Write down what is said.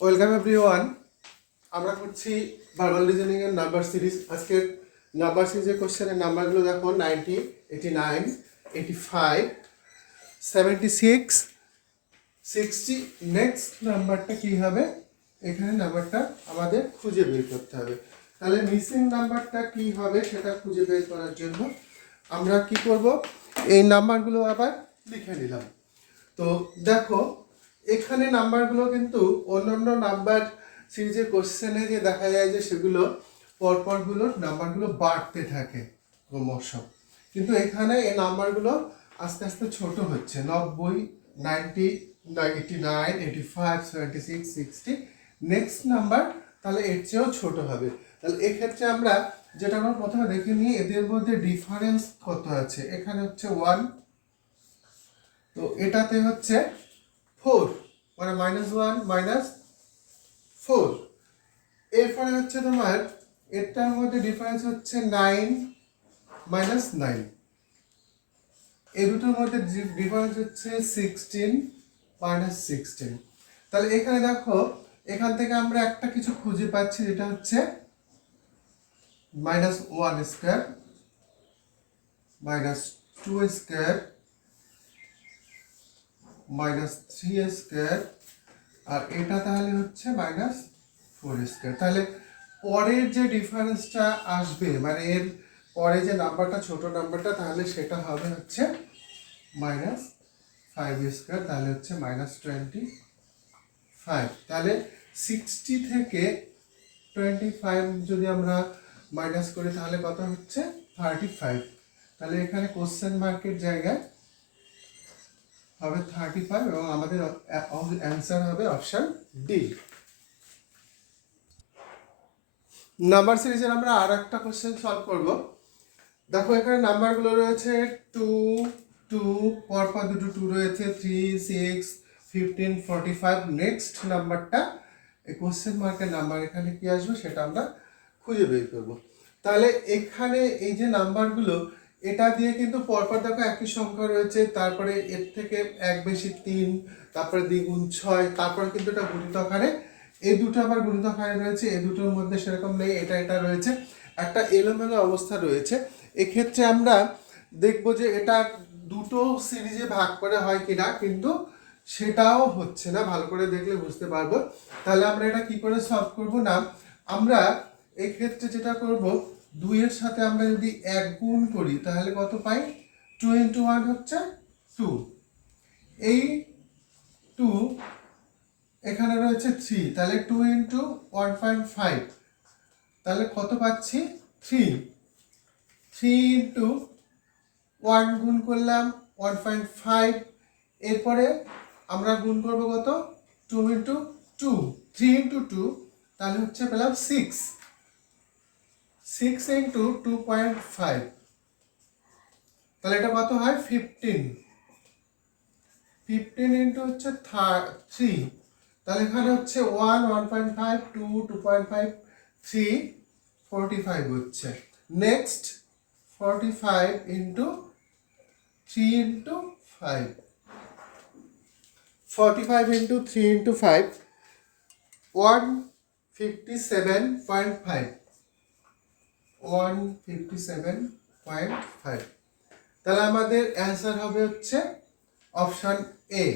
Welcome everyone. আমরা করছি verbal reasoning এর নাম্বার সিরিজ। আজকের নাম্বার সিরিজের কোশ্চেনের নাম্বারগুলো দেখো 90, 89, 85, 76, 60। নেক্সট নাম্বারটা কি হবে? এখানে নাম্বারটা আমাদের খুঁজে বের করতে হবে। তাহলে মিসিং নাম্বারটা কি হবে সেটা খুঁজে বের করার জন্য আমরা কি করব, এই নাম্বারগুলো আবার লিখে নিলাম। তো দেখো এখানে নাম্বারগুলো কিন্তু অন্যান্য নাম্বার সিরিজের কোশ্চেনে যে দেখা যায় যে সেগুলো পরপরগুলোর নাম্বারগুলো বাড়তে থাকে ক্রমশ, কিন্তু এখানে এই নাম্বারগুলো আস্তে আস্তে ছোট হচ্ছে। 90, 90, 89, 85, 76, 60। নেক্সট নাম্বার তাহলে এর চেয়েও ছোট হবে। তাহলে এক্ষেত্রে আমরা যেটা আমরা প্রথমে দেখে নিই, এদের মধ্যে ডিফারেন্স কত আছে। এখানে হচ্ছে 1, তো এটাতে হচ্ছে 4, মানে -1 -4। এরপরে হচ্ছে তোমার এটার মধ্যে ডিফারেন্স হচ্ছে 9 -9। এই দুটোর মধ্যে ডিফারেন্স হচ্ছে 16 -16। তাহলে এখানে দেখো এখান থেকে আমরা একটা কিছু খুঁজে পাচ্ছি, যেটা হচ্ছে -1 স্কয়ার, -2 স্কয়ার, -3 স্কয়ার, আর এটা তাহলে হচ্ছে -4 স্কয়ার। তাহলে পরের যে ডিফারেন্সটা আসবে, মানে এর পরে যে নাম্বারটা ছোট নাম্বারটা, তাহলে সেটা হবে হচ্ছে -5 স্কয়ার, তাহলে হচ্ছে -25। তাহলে 60 থেকে 25 যদি আমরা মাইনাস করি তাহলে কত হচ্ছে 35। তাহলে এখানে কোশ্চেন মার্কের জায়গায় হবে 35 এবং আমাদের অ্যান্সার হবে অপশন ডি। নাম্বার সিরিজের আমরা আর একটা কোশ্চেন সলভ করব। দেখো এখানে নাম্বারগুলো রয়েছে 2, 2, পরপর দুটো 2 রয়েছে, 3, 6, 15, 45। নেক্সট নাম্বারটা এই কোশ্চেন মার্কের নাম্বার, এখানে কি আসবে সেটা আমরা খুঁজে বের করব। তাহলে এখানে এই যে নাম্বারগুলো, এটা দিয়ে কিন্তু পরপর দেখো একই সংখ্যা রয়েছে, তারপরে এর থেকে এক বেশি 3, তারপরে দ্বিগুণ 6, তারপরে কিন্তু এটা গুণিত আকারে, এই দুটো আবার গুণিত আকারে রয়েছে, এই দুটোর মধ্যে সেরকম নেই, এটা রয়েছে, একটা এলোমেলো অবস্থা রয়েছে। এক্ষেত্রে আমরা দেখব যে এটা দুটো সিরিজে ভাগ করে হয় কিনা, কিন্তু সেটাও হচ্ছে না। ভালো করে দেখলে বুঝতে পারবো। তাহলে আমরা এটা কি করে সলভ করব না, আমরা এই ক্ষেত্রে যেটা করব, 2 এর সাথে আমরা যদি 1 গুণ করি তাহলে কত পাই? 2 × 1 হচ্ছে 2। এই 2 এখানে রয়েছে 3, তাহলে 2 × 1.5, তাহলে কত পাচ্ছি? 3। 3 × 1 গুণ করলাম 1.5, এরপরে আমরা গুণ করব কত? 2 × 2, 3 × 2, তাহলে হচ্ছে পেলাম 6। 6 × 2.5, তাহলে এটা কত হয়? 15। 15 × হচ্ছে 3, তাহলে এখানে হচ্ছে 1, 1.5, 2, 2.5, 3, 45 হচ্ছে। নেক্সট 45 × 3 × 5, 45 × 3 × 5, 157.5, 157.5। তাহলে আমাদের অ্যান্সার হবে হচ্ছে অপশন এ।